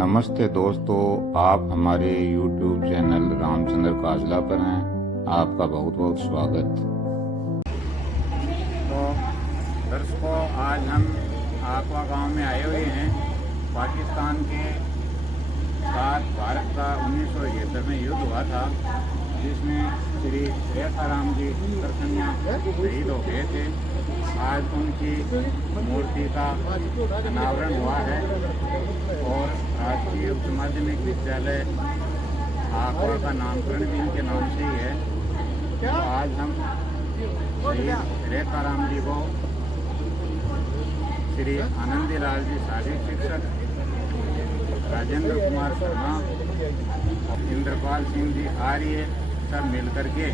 नमस्ते दोस्तों, आप हमारे YouTube चैनल रामचंद्र काजला पर हैं। आपका बहुत बहुत स्वागत। तो दर्शकों, आज हम आकवा गांव में आए हुए हैं। पाकिस्तान के साथ भारत का 1971 में युद्ध हुआ था, जिसमें श्री रेखाराम जी दर्शनिया शहीद हो गए थे। आज उनकी मूर्ति का अनावरण हुआ है और राजकीय उच्च माध्यमिक विद्यालय आकवा का नामकरण भी इनके नाम से ही है। तो आज हम शहीद रेखाराम जी को श्री आनंदीलाल जी शारीरिक शिक्षक, राजेंद्र कुमार शर्मा, इंद्रपाल सिंह जी आर्य सब मिलकर के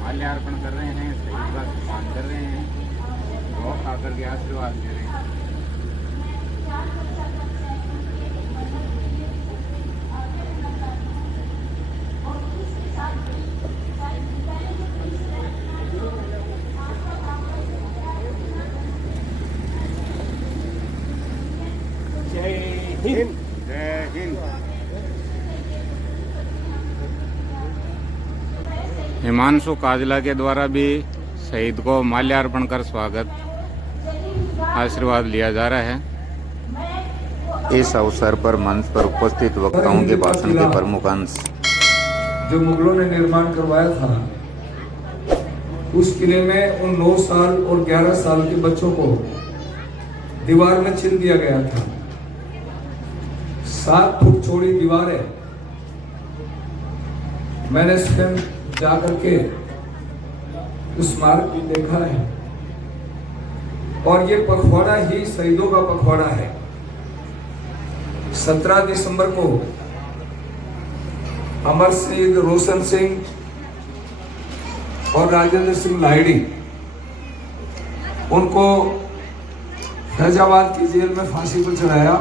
माल्यार्पण कर रहे हैं, शहीद का सम्मान कर रहे हैं और आकर के आशीर्वाद दे रहे हैं। जय हिंद। जय हिंद। हिमांशु काजला के द्वारा भी शहीद को माल्यार्पण कर स्वागत आशीर्वाद लिया जा रहा है। इस अवसर पर मंच पर उपस्थित वक्ताओं के भाषण के प्रमुख अंश जो मुगलों ने निर्माण करवाया था, उस किले में उन 9 साल और 11 साल के बच्चों को दीवार में चिन दिया गया था। 7 फुट चौड़ी दीवार है। मैंने स्वयं जाकर के उस मार्ग को देखा है और ये पखवाड़ा ही शहीदों का पखवाड़ा है। 17 दिसंबर को अमर शहीद रोशन सिंह और राजेंद्र सिंह लाहिड़ी, उनको फैजाबाद की जेल में फांसी पर चढ़ाया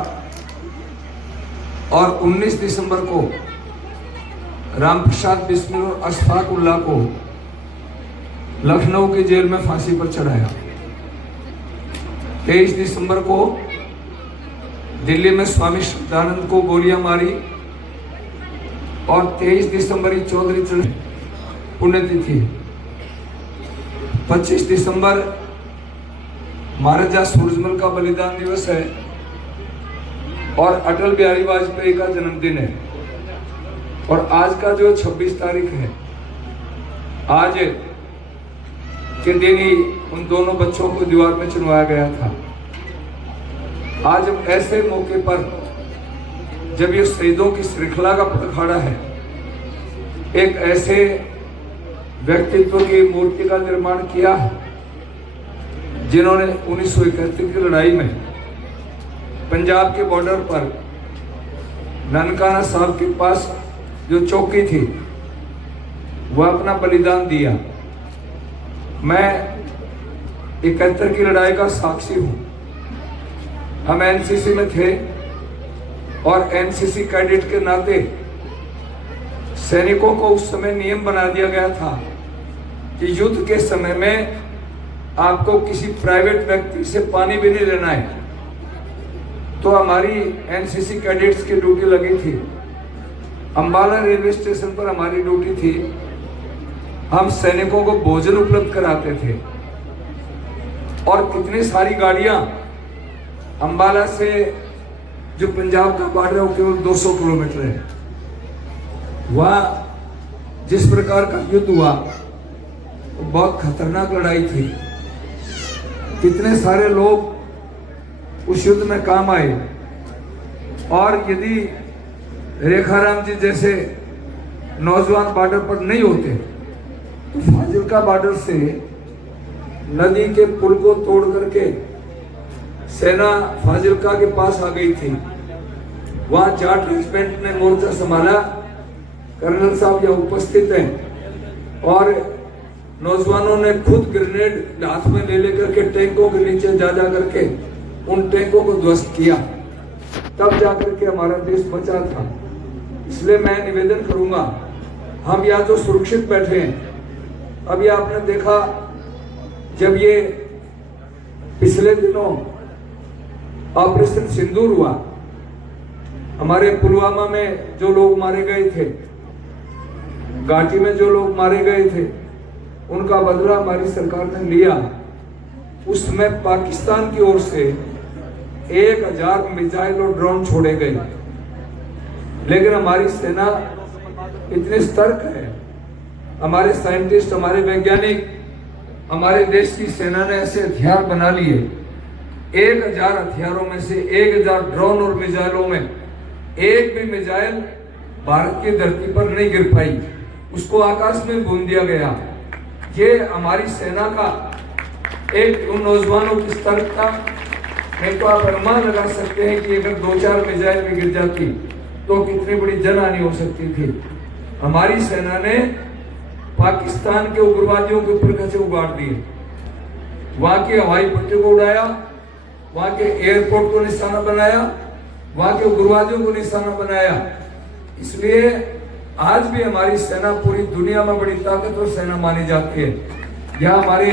और 19 दिसंबर को रामप्रसाद बिस्मिल और अशफाक उल्लाह को लखनऊ की जेल में फांसी पर चढ़ाया। 23 दिसंबर को दिल्ली में स्वामी श्रद्धानंद को गोलियां मारी और 23 दिसंबर ही चौधरी चरण पुण्यतिथि। 25 दिसंबर महाराजा सूरजमल का बलिदान दिवस है और अटल बिहारी वाजपेयी का जन्मदिन है। और आज का जो 26 तारीख है, आज के दिन ही उन दोनों बच्चों को दीवार में चुनवाया गया था। आज ऐसे मौके पर जब ये शहीदों की श्रृंखला का पखवाड़ा है, एक ऐसे व्यक्तित्व की मूर्ति का निर्माण किया जिन्होंने 1971 की लड़ाई में पंजाब के बॉर्डर पर ननकाना साहब के पास जो चौकी थी, वह अपना बलिदान दिया। मैं 71 की लड़ाई का साक्षी हूं। हम एनसीसी में थे और एनसीसी कैडेट के नाते सैनिकों को उस समय नियम बना दिया गया था कि युद्ध के समय में आपको किसी प्राइवेट व्यक्ति से पानी भी नहीं लेना है। तो हमारी एनसीसी कैडेट्स की ड्यूटी लगी थी। अंबाला रेलवे स्टेशन पर हमारी ड्यूटी थी। हम सैनिकों को भोजन उपलब्ध कराते थे और कितनी सारी गाड़ियां अंबाला से जो पंजाब का बॉर्डर है वो केवल 200 किलोमीटर है। वहां जिस प्रकार का युद्ध हुआ, वो बहुत खतरनाक लड़ाई थी। कितने सारे लोग उस युद्ध में काम आए और यदि रेखाराम जी जैसे नौजवान बॉर्डर पर नहीं होते तो फाजिल्का बॉर्डर से नदी के पुल को तोड़ करके सेना फाजिल्का के पास आ गई थी। वहां जाट रेजिमेंट ने मोर्चा संभाला। कर्नल साहब यहाँ उपस्थित हैं और नौजवानों ने खुद ग्रेनेड हाथ में ले लेकर के टैंकों के नीचे जा करके उन टैंकों को ध्वस्त किया। तब जाकर के हमारा देश बचा था। इसलिए मैं निवेदन करूंगा, हम यहाँ जो सुरक्षित बैठे हैं, अभी आपने देखा जब ये पिछले दिनों ऑपरेशन सिंदूर हुआ हमारे पुलवामा में जो लोग मारे गए थे, घाटी में जो लोग मारे गए थे, उनका बदला हमारी सरकार ने लिया। उसमें पाकिस्तान की ओर से 1000 मिसाइल और ड्रोन छोड़े गए, लेकिन हमारी सेना इतनी सतर्क है, हमारे साइंटिस्ट, हमारे वैज्ञानिक, हमारे देश की सेना ने ऐसे हथियार बना लिए, 1000 हथियारों में से 1000 ड्रोन और मिसाइलों में एक भी मिसाइल भारत की धरती पर नहीं गिर पाई, उसको आकाश में भून दिया गया। ये हमारी सेना का एक उन नौजवानों की सतर्कता, नहीं तो आप अनुमान लगा सकते हैं कि अगर 2-4 मिसाइल भी गिर जाती तो कितनी बड़ी जनहानि हो सकती थी। हमारी सेना ने पाकिस्तान के उग्रवादियों के ऊपर कैसे उगाड़ दिए, वहां की हवाई पट्टी को उड़ाया, वहां के एयरपोर्ट को निशाना बनाया, वहां के उग्रवादियों को निशाना बनाया। इसलिए आज भी हमारी सेना पूरी दुनिया में बड़ी ताकतवर सेना मानी जाती है। यहाँ हमारे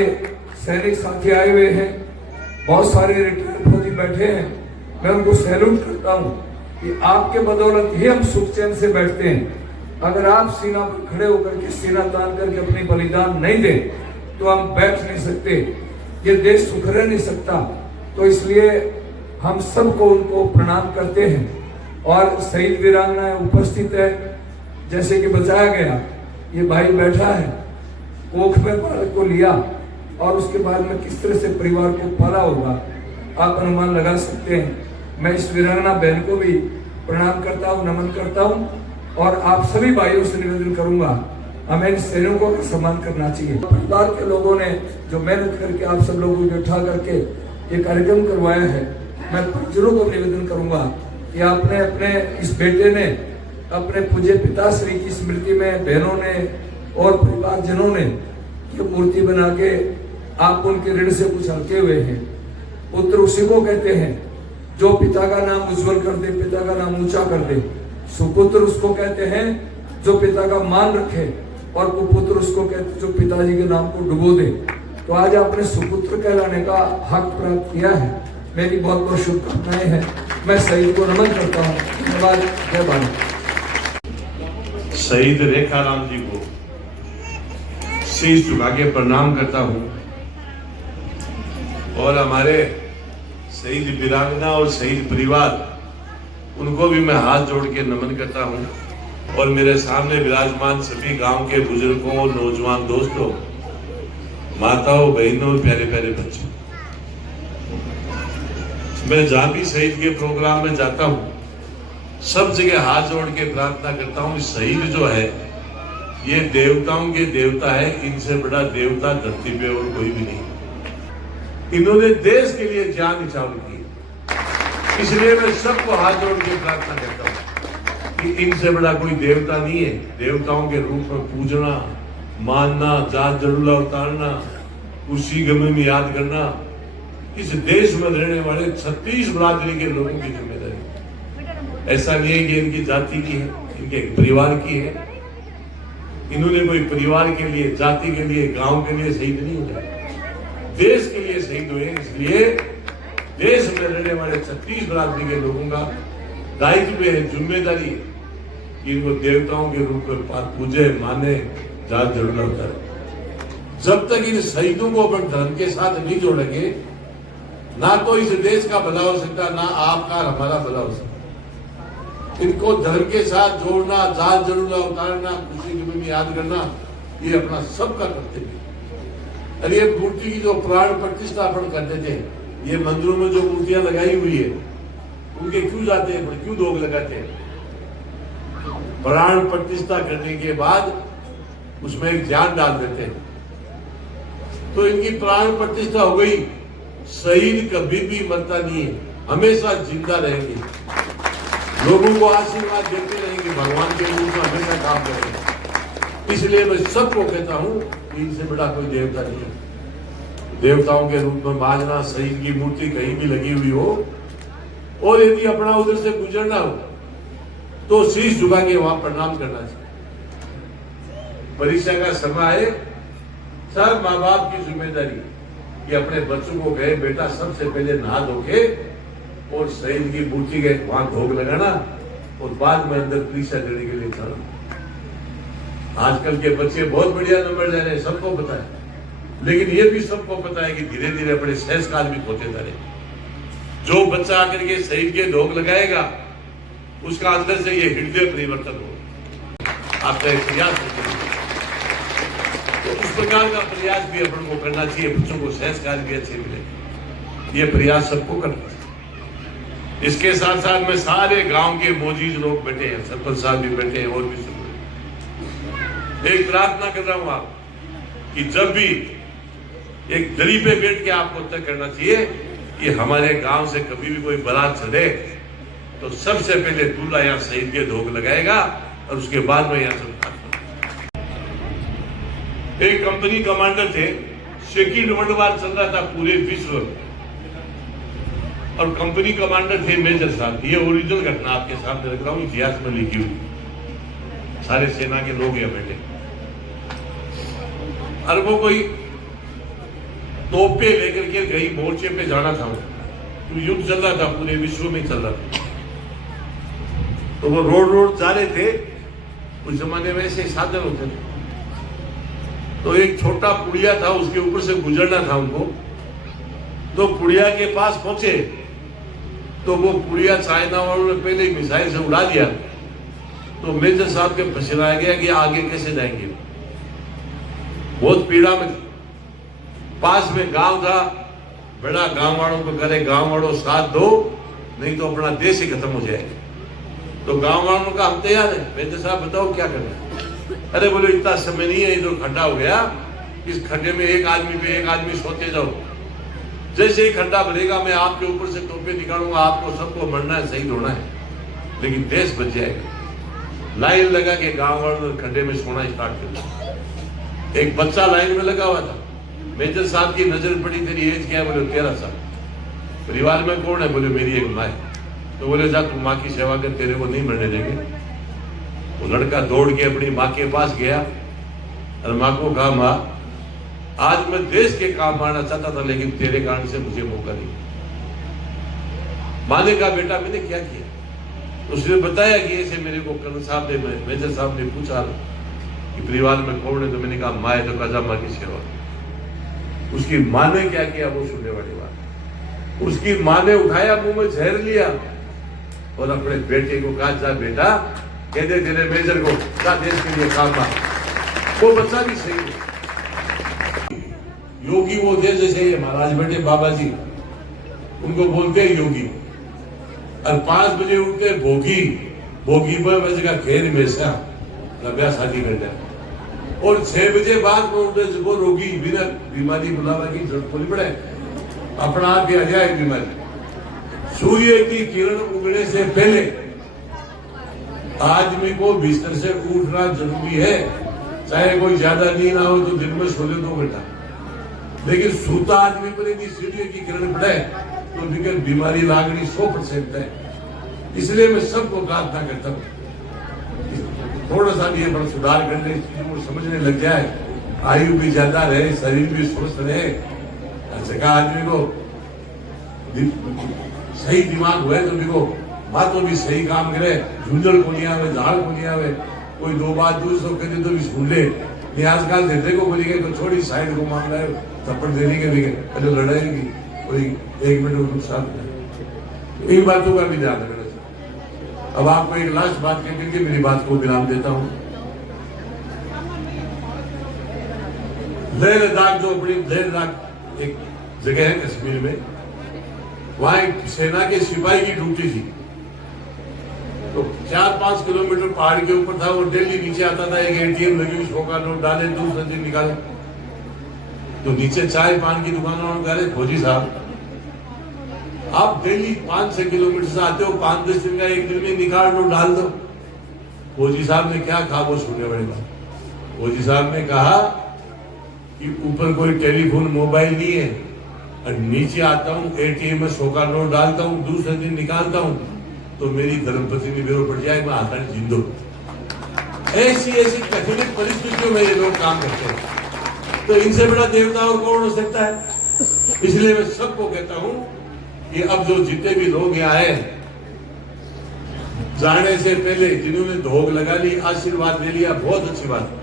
सैनिक साथी आए हुए हैं, बहुत सारे रिटायर्ड फौजी बैठे हैं, मैं उनको सैल्यूट करता हूँ कि आपके बदौलत ही हम सुख चैन से बैठते हैं। अगर आप सीना पर खड़े होकर के सीना तान करके अपनी बलिदान नहीं दें तो हम बैठ नहीं सकते, ये देश सुख रह नहीं सकता। तो इसलिए हम सबको उनको प्रणाम करते हैं। और शहीद वीरांगनाएं उपस्थित है, जैसे कि बताया गया, ये भाई बैठा है, कोख में बालक को लिया और उसके बाद में किस तरह से परिवार को पाला होगा, आप अनुमान लगा सकते हैं। मैं इस वीरांगना बहन को भी प्रणाम करता हूँ, नमन करता हूँ, और आप सभी भाइयों से निवेदन करूंगा, हमें इन सैनिकों का सम्मान करना चाहिए। परिवार के लोगों ने जो मेहनत करके आप सब लोगों को उठा करके ये कार्यक्रम करवाया है, मैं परिजनों को निवेदन करूंगा कि आपने अपने इस बेटे ने अपने पूज्य पिताश्री की स्मृति में बहनों ने और परिवारजनों ने ये मूर्ति बना के आप उनके ऋण से कुछ हल्के हुए हैं। पुत्र उसी को कहते हैं जो पिता का नाम उज्जवल कर दे, पिता का नाम ऊंचा कर दे। सुपुत्र उसको कहते हैं जो पिता का मान रखे, और कुपुत्र उसको कहते हैं जो पिताजी के नाम को डुबो दे। तो आज आपने सुपुत्र कहलाने का हक प्राप्त किया है। मेरी बहुत बहुत शुभकामनाएं हैं। मैं शहीद को नमन करता हूँ। धन्यवाद। जय भारत। शहीद रेखाराम जी को शीश झुका के प्रणाम करता हूँ, और हमारे शहीद वीरांगना और शहीद परिवार, उनको भी मैं हाथ जोड़ के नमन करता हूँ। और मेरे सामने विराजमान सभी गांव के बुजुर्गों, नौजवान दोस्तों, माताओं, बहनों, प्यारे प्यारे बच्चों, मैं जहां भी शहीद के प्रोग्राम में जाता हूँ, सब जगह हाथ जोड़ के प्रार्थना करता हूँ। शहीद जो है ये देवताओं के देवता है, इनसे बड़ा देवता धरती पे और कोई भी नहीं। इन्होंने देश के लिए जान न्यौछावर की, इसलिए मैं सबको हाथ जोड़ के प्रार्थना करता हूँ कि इनसे बड़ा कोई देवता नहीं है। देवताओं के रूप में पूजना, मानना, जात जरूला उतारना, उसी गमे में याद करना, इस देश में रहने वाले 36 बिरादरी के लोगों की जिम्मेदारी। ऐसा नहीं है कि इनकी जाति की है, इनके परिवार की है। इन्होंने कोई परिवार के लिए, जाति के लिए, गांव के लिए शहीद नहीं हुए, देश के लिए शहीद हुए। इसलिए देश में रहने वाले 36 बिरादरी के लोगों का दायित्व है, जिम्मेदारी है कि इनको देवताओं के रूप में पूजे, माने, जात जरूर होता है। जब तक इन शहीदों को अपने धर्म के साथ नहीं जोड़ेंगे, ना तो इस देश का भला हो सकता, ना आपका और हमारा भला हो सकता। इनको धर्म के साथ जोड़ना, जात जरूर उतारना, खुशी की में याद करना, ये अपना सबका कर्तव्य है। अरे ये मूर्ति की जो प्राण प्रतिष्ठा अपन करते थे, ये मंदिरों में जो मूर्तियां लगाई हुई है, उनके क्यों जाते हैं, क्यों लोग लगाते हैं? प्राण प्रतिष्ठा करने के बाद उसमें एक जान डाल देते हैं। तो इनकी प्राण प्रतिष्ठा हो गई। शहीद कभी भी मरता नहीं है, हमेशा जिंदा रहेंगे, लोगों को आशीर्वाद देते रहेंगे, भगवान के रूप में हमेशा काम करेंगे। इसलिए मैं सबको कहता हूं कि इनसे बड़ा कोई देवता नहीं है। देवताओं के रूप में मानना, शहीद की मूर्ति कहीं भी लगी हुई हो, और यदि अपना उधर से गुजरना हो तो शीश झुका के वहां प्रणाम करना चाहिए। परीक्षा का समय है, सब माँ बाप की जिम्मेदारी कि अपने बच्चों को कहे, बेटा सबसे पहले नहा धो के और शहीद की मूर्ति के वहां भोग लगाना, और बाद में अंदर परीक्षा देने के लिए चढ़ा। आजकल के बच्चे बहुत बढ़िया नंबर ले रहे हैं, सबको पता है, लेकिन ये भी सबको पता है कि धीरे धीरे अपने संस्कार भी खोते जा रहे। जो बच्चा आकर के शहीद के ढोक लगाएगा उसका अंदर से ये हृदय परिवर्तन हो। आपका एक प्रयास तो उस प्रकार का प्रयास भी अपन को करना चाहिए, बच्चों को संस्कार भी अच्छे मिले, ये प्रयास सबको करना चाहिए। इसके साथ साथ में सारे गांव के मौजूद लोग बैठे हैं, सरपंच साहब भी बैठे हैं और भी सब। एक प्रार्थना कर रहा हूं आप कि जब भी एक दरी पे बैठ के आपको तय करना चाहिए कि हमारे गांव से कभी भी कोई बारात चले तो सबसे पहले दूल्हा यहाँ शहीद के ढोक लगाएगा और उसके बाद में यहाँ सब। एक कंपनी कमांडर थे, सेकेंड वर्ल्ड वार चल रहा था पूरे विश्व में, और कंपनी कमांडर थे मेजर साहब। ये ओरिजिनल घटना आपके सामने रख रहा हूँ, इतिहास में लिखी हुई, सारे सेना के लोग यहाँ बैठे। और वो कोई तोपे लेकर के गई मोर्चे पे जाना था, तो युद्ध चल रहा था, पूरे विश्व में चल रहा था। तो वो रोड जा रहे थे, उस जमाने में ऐसे साधन होते थे। तो एक छोटा पुड़िया था, उसके ऊपर से गुजरना था उनको। तो पुड़िया के पास पहुंचे तो वो पुड़िया चाइना वालों ने पहले ही मिसाइल से उड़ा दिया। तो मेजर साहब के फंसाया गया कि आगे कैसे जाएंगे, बहुत पीड़ा में। पास में गांव था, बड़ा गांव वालों को करे, गांव वालों साथ दो नहीं तो अपना देश ही खत्म हो जाएगा। तो गांव वालों का हम तैयार है, मेजर साहब बताओ क्या करना। अरे बोले इतना समय नहीं है, इधर खड्डा हो गया, इस खड्डे में एक आदमी पे एक आदमी सोते जाओ, जैसे ही खड्डा भरेगा मैं आपके ऊपर से टोपे निकालूंगा, आपको सबको मरना है, शहीद होना है, लेकिन देश बच जाएगा। लाइन लगा के गांव वालों ने खड्डे में सोना स्टार्ट कर दिया। एक बच्चा लाइन में लगा हुआ था, मेजर साहब की नजर पड़ी, तेरी एज क्या है? बोले 13 साल। परिवार में कौन है? बोले मेरी एक माँ है। तो बोले जा तू माँ की सेवा कर, तेरे को नहीं मरने देंगे। वो लड़का दौड़ के अपनी माँ के पास गया और माँ को कहा, माँ आज मैं देश के काम आना चाहता था, लेकिन तेरे कारण से मुझे मौका नहीं। माँ ने कहा, बेटा मैंने क्या किया? उसने बताया कि ऐसे मेरे को कर्नल साहब ने, मेजर साहब ने पूछा कि परिवार में कौन है? तो मैंने कहा माँ है। तो कहा माँ की सेवा। उसकी माँ ने क्या किया वो सुनने वाली बात। उसकी माँ ने उठाया, मुंह में जहर लिया और अपने बेटे को कहा, जा बेटा कह दे तेरे मेजर को, जा देश के लिए काम आ। वो बच्चा भी सही है। योगी वो थे जैसे ये महाराज बेटे बाबा जी, उनको बोलते हैं योगी। और 5 बजे उठते भोगी, भोगी पर बजे का खेर में से ब्याह शादी कर जाए। और 6 बजे बाद में उठे वो रोगी, बिना बीमारी बुलावा की जरूरत थोड़ी पड़े, अपना आप ही आ जाए बीमारी। सूर्य की किरण उगने से पहले आदमी को बिस्तर से उठना जरूरी है, चाहे कोई ज्यादा नींद ना हो तो दिन में सो ले 2 घंटा। लेकिन सूता आदमी पर यदि सूर्य की किरण पड़े तो लेकिन बीमारी लागनी 100% है। इसलिए मैं सबको प्रार्थना करता हूँ थोड़ा सा भी पर सुधार कर ले, चीजों को समझने लग जाए, आयु भी ज्यादा रहे, शरीर भी स्वस्थ रहे। जगह आदमी को सही दिमाग हुए तो देखो बातों भी सही काम करे, झुंझल को नहीं आवे, झाड़ को नहीं आवे, कोई 2 बात दूसरों कहते तो भी सुन ले। आजकल देते को बोली गई तो छोड़ी साइड को मांग रहा है, थप्पड़ देने के लिए पहले लड़ाई की कोई 1 मिनट नुकसान है। इन बातों का भी ध्यान रखना। अब आपको एक लास्ट बात कह करके मेरी बात को विराम देता हूँ। लेह लद्दाख, जो बड़ी लेह लद्दाख एक जगह है कश्मीर में, वहां एक सेना के सिपाही की ड्यूटी थी। तो 4-5 किलोमीटर पहाड़ के ऊपर था, वो डेली नीचे आता था, एक एटीएम लगी, 100 का नोट डाले, दूसरा दिन निकाले। तो नीचे चाय पान की दुकानों में कह फौजी साहब आप डेली 5-6 किलोमीटर से आते हो, 5-10 दिन का एक दिन में निकाल दो, डाल दो। फौजी साहब ने क्या कहा वो सुनने वाली बात। फौजी साहब ने कहा कि ऊपर कोई टेलीफोन मोबाइल नहीं है और नीचे आता हूँ, एटीएम में 100 का नोट डालता हूँ, दूसरे दिन निकालता हूँ तो मेरी धर्मपत्नी बेरो पड़ जाए, मैं आता जिंदो। ऐसी कठिन परिस्थितियों में ये लोग काम करते हैं, तो इनसे बड़ा देवता और कौन हो सकता है। इसलिए मैं सबको कहता हूं कि अब जो जितने भी लोग यहाँ आए, जाने से पहले जिन्होंने धोख लगा ली, आशीर्वाद ले लिया, बहुत अच्छी बात है।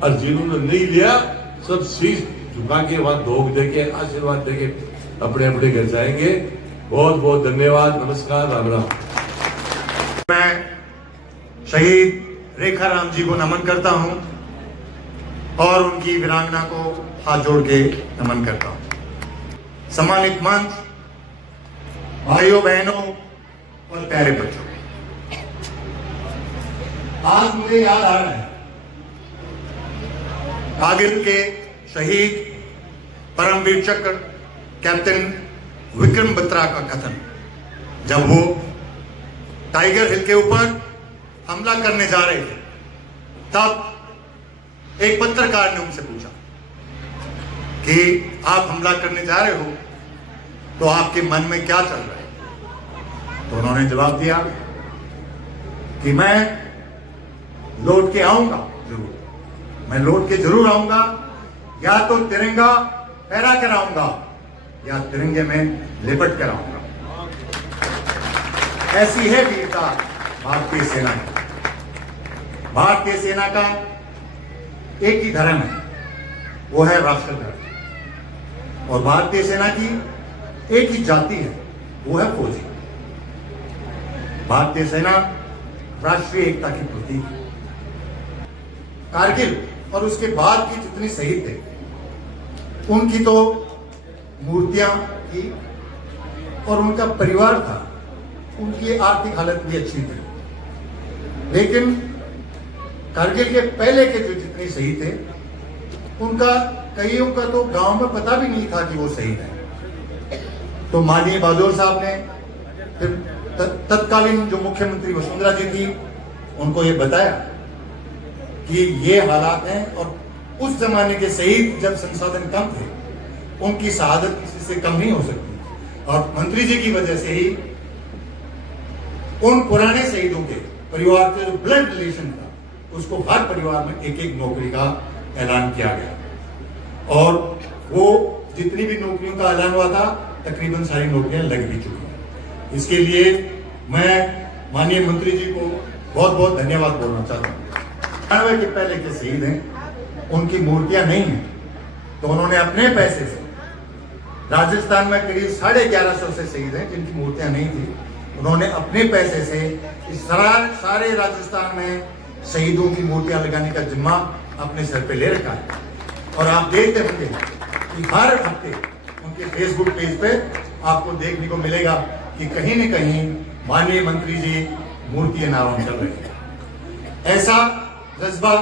और जिन्होंने नहीं लिया, सब शीश झुका के वहां धोख देके आशीर्वाद देके अपने अपने घर जाएंगे। बहुत बहुत धन्यवाद, नमस्कार, राम राम। मैं शहीद रेखा राम जी को नमन करता हूं और उनकी वीरांगना को हाथ जोड़ के नमन करता हूं। सम्मानित मंच, भाइयों बहनों और प्यारे बच्चों, आज मुझे याद आ रहा है कारगिल के शहीद परमवीर चक्र कैप्टन विक्रम बत्रा का कथन, जब वो टाइगर हिल के ऊपर हमला करने जा रहे थे, तब एक पत्रकार ने उनसे पूछा कि आप हमला करने जा रहे हो तो आपके मन में क्या चल रहा है? तो उन्होंने जवाब दिया कि मैं लौट के आऊंगा जरूर, मैं लौट के जरूर आऊंगा, या तो तिरंगा फहरा कर आऊंगा या तिरंगे में लिपट कर आऊंगा। ऐसी है वीरता भारतीय सेना की। भारतीय सेना का एक ही धर्म है, वो है राष्ट्र धर्म, और भारतीय सेना की एक ही जाति है, वो है फौजी। भारतीय सेना राष्ट्रीय एकता की प्रतीक है। कारगिल और उसके बाद की जितने शहीद थे, उनकी तो मूर्तियां थी और उनका परिवार था, उनकी आर्थिक हालत भी अच्छी थी, लेकिन कारगिल के पहले के जो जितने शहीद थे, उनका कईयों का तो गांव में पता भी नहीं था कि वो शहीद है। तो माननीय बहादुर साहब ने फिर तत्कालीन जो मुख्यमंत्री वसुंधरा जी थी, उनको ये बताया कि ये हालात हैं, और उस जमाने के शहीद जब संसाधन कम थे, उनकी शहादत किसी से कम नहीं हो सकती, और मंत्री जी की वजह से ही उन पुराने शहीदों के परिवार के जो ब्लड रिलेशन था, उसको हर परिवार में एक एक नौकरी का ऐलान किया गया, और वो जितनी भी नौकरियों का ऐलान हुआ था, तकरीबन सारी नौकरियां लग भी चुकी हैं। इसके लिए मैं माननीय मंत्री जी को बहुत बहुत धन्यवाद बोलना चाहता हूँ। 98 के पहले के शहीद हैं, उनकी मूर्तियां नहीं हैं, तो उन्होंने अपने पैसे से, राजस्थान में करीब 1150 से शहीद हैं जिनकी मूर्तियां नहीं थी, उन्होंने अपने पैसे से इस सारे राजस्थान में शहीदों की मूर्तियां लगाने का जिम्मा अपने सर पे ले रखा है। और आप देखते होंगे कि हर हफ्ते उनके फेसबुक पेज पे आपको देखने को मिलेगा कि कहीं न कहीं माननीय मंत्री जी मूर्ति अनावरण कर रहे हैं। ऐसा जज्बा,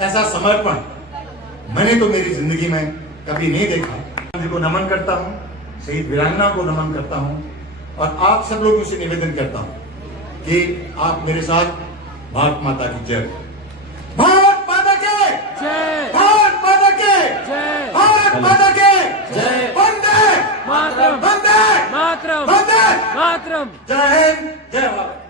ऐसा समर्पण मैंने तो मेरी जिंदगी में कभी नहीं देखा। जी को नमन करता हूँ, शहीद वीरांगना को नमन करता हूँ, और आप सब लोगों से निवेदन करता हूँ कि आप मेरे साथ भारत माता की जय, भारत माता की जय, भारत माता की जय, भारत माता की जय, वंदे मातरम, वंदे मातरम, वंदे मातरम, जय हिंद, जय भारत।